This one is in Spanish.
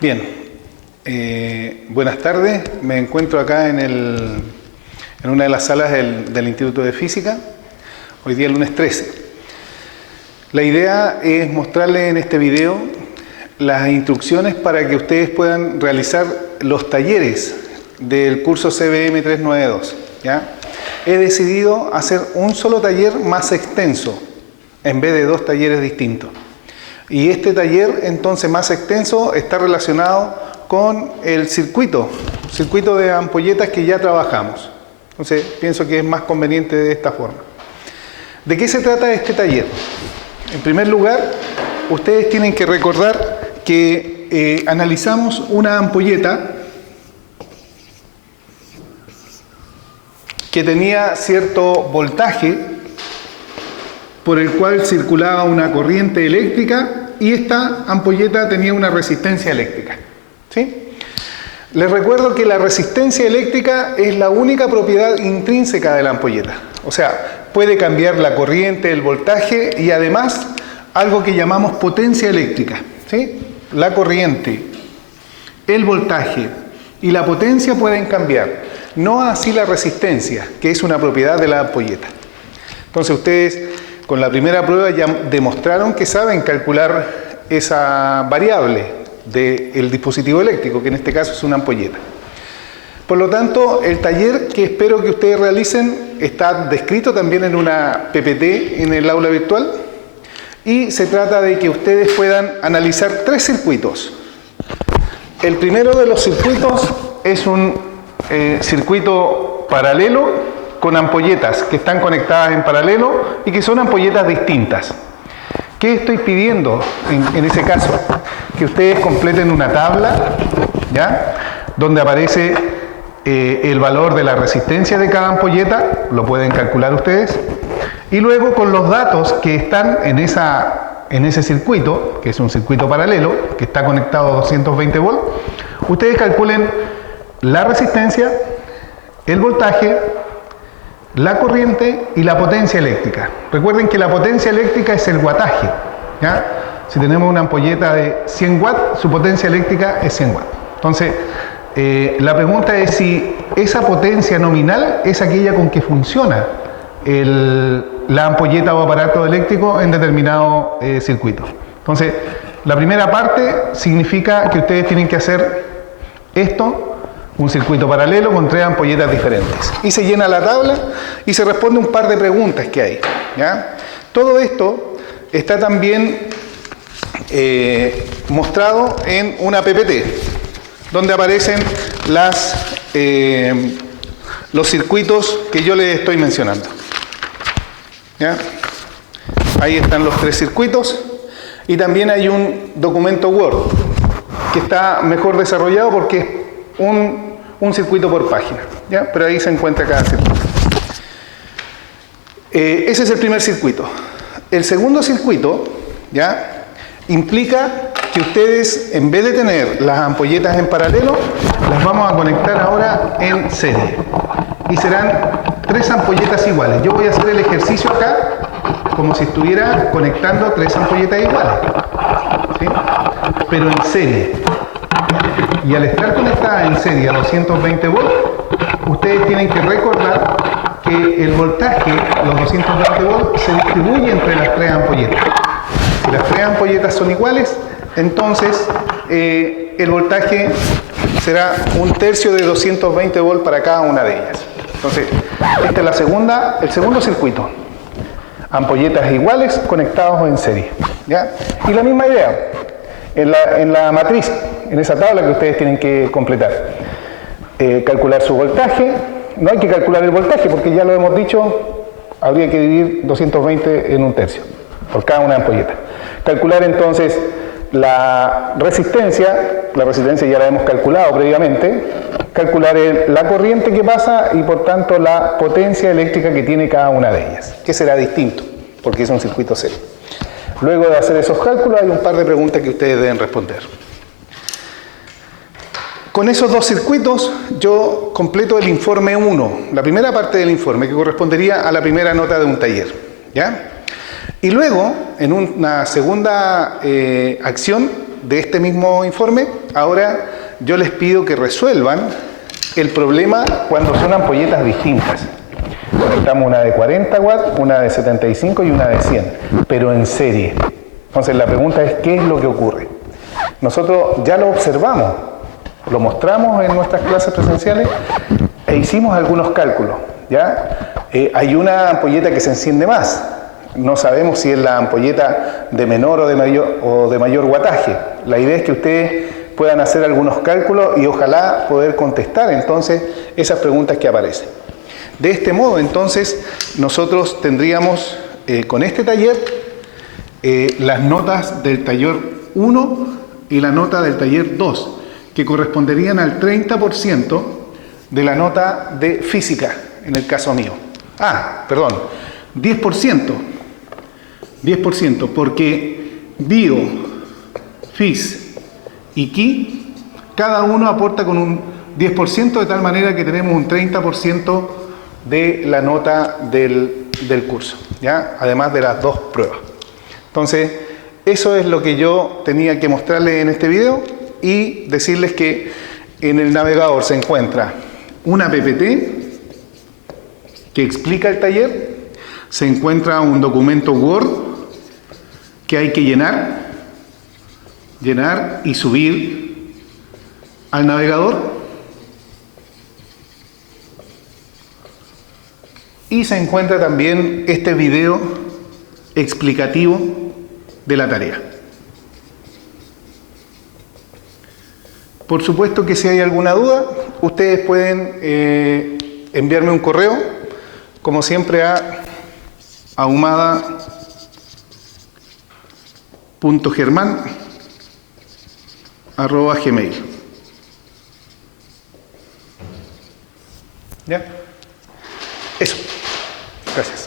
Bien, buenas tardes. Me encuentro acá en una de las salas del Instituto de Física, hoy día lunes 13. La idea es mostrarles en este video las instrucciones para que ustedes puedan realizar los talleres del curso CBM 392. ¿Ya? He decidido hacer un solo taller más extenso, en vez de dos talleres distintos. Y este taller, entonces, más extenso, está relacionado con el circuito de ampolletas que ya trabajamos. Entonces, pienso que es más conveniente de esta forma. ¿De qué se trata este taller? En primer lugar, ustedes tienen que recordar que analizamos una ampolleta que tenía cierto voltaje por el cual circulaba una corriente eléctrica y esta ampolleta tenía una resistencia eléctrica. ¿Sí? Les recuerdo que la resistencia eléctrica es la única propiedad intrínseca de la ampolleta. O sea, puede cambiar la corriente, el voltaje y además algo que llamamos potencia eléctrica. ¿Sí? La corriente, el voltaje y la potencia pueden cambiar. No así la resistencia, que es una propiedad de la ampolleta. Entonces ustedes con la primera prueba ya demostraron que saben calcular esa variable del dispositivo eléctrico, que en este caso es una ampolleta. Por lo tanto, el taller que espero que ustedes realicen está descrito también en una PPT en el aula virtual y se trata de que ustedes puedan analizar tres circuitos. El primero de los circuitos es un circuito paralelo con ampolletas que están conectadas en paralelo y que son ampolletas distintas. ¿Qué estoy pidiendo en ese caso? Que ustedes completen una tabla, ¿ya? Donde aparece el valor de la resistencia de cada ampolleta, lo pueden calcular ustedes, y luego con los datos que están en ese circuito, que es un circuito paralelo, que está conectado a 220 volts, ustedes calculen la resistencia, el voltaje, la corriente y la potencia eléctrica. Recuerden que la potencia eléctrica es el wattaje, ¿ya? Si tenemos una ampolleta de 100 watts, su potencia eléctrica es 100 watts. Entonces, la pregunta es si esa potencia nominal es aquella con que funciona la ampolleta o aparato eléctrico en determinado circuito. Entonces, la primera parte significa que ustedes tienen que hacer esto, un circuito paralelo con tres ampolletas diferentes. Y se llena la tabla y se responde un par de preguntas que hay. ¿Ya? Todo esto está también mostrado en una PPT, donde aparecen los circuitos que yo les estoy mencionando. ¿Ya? Ahí están los tres circuitos y también hay un documento Word que está mejor desarrollado porque es un circuito por página, ¿ya? Pero ahí se encuentra cada circuito. Ese es el primer circuito. El segundo circuito, ¿ya? Implica que ustedes, en vez de tener las ampolletas en paralelo, las vamos a conectar ahora en serie. Y serán tres ampolletas iguales. Yo voy a hacer el ejercicio acá como si estuviera conectando tres ampolletas iguales, ¿sí? Pero en serie. Y al estar conectada en serie a 220 volts, ustedes tienen que recordar que el voltaje, los 220 volts, se distribuye entre las tres ampolletas. Si las tres ampolletas son iguales, entonces el voltaje será un tercio de 220 volts para cada una de ellas. Entonces, esta es el segundo circuito. Ampolletas iguales conectados en serie. ¿Ya? Y la misma idea. En la matriz, en esa tabla que ustedes tienen que completar, calcular su voltaje. No hay que calcular el voltaje porque ya lo hemos dicho, habría que dividir 220 en un tercio por cada una ampolleta. Calcular entonces la resistencia ya la hemos calculado previamente, calcular la corriente que pasa y por tanto la potencia eléctrica que tiene cada una de ellas, que será distinto porque es un circuito serio. Luego de hacer esos cálculos hay un par de preguntas que ustedes deben responder. Con esos dos circuitos yo completo el informe 1, la primera parte del informe que correspondería a la primera nota de un taller. ¿Ya? Y luego, en una segunda acción, de este mismo informe, ahora yo les pido que resuelvan el problema cuando son ampolletas distintas. Conectamos una de 40 watts, una de 75 y una de 100, pero en serie. Entonces la pregunta es, ¿qué es lo que ocurre? Nosotros ya lo observamos, lo mostramos en nuestras clases presenciales e hicimos algunos cálculos, ¿ya? Hay una ampolleta que se enciende más. No sabemos si es la ampolleta de menor o de mayor wattaje. La idea es que ustedes puedan hacer algunos cálculos y ojalá poder contestar entonces esas preguntas que aparecen. De este modo entonces nosotros tendríamos con este taller las notas del taller 1 y la nota del taller 2, que corresponderían al 30% de la nota de física en el caso mío. Perdón, 10%, porque bio, fis y ki, cada uno aporta con un 10%, de tal manera que tenemos un 30% de la nota del curso, ¿ya? Además de las dos pruebas. Entonces, eso es lo que yo tenía que mostrarles en este video y decirles que en el navegador se encuentra una PPT que explica el taller, se encuentra un documento Word que hay que llenar y subir al navegador, y se encuentra también este video explicativo de la tarea. Por supuesto que si hay alguna duda, ustedes pueden enviarme un correo, como siempre, a ahumada.germán@gmail. ¿Ya? Eso. Gracias.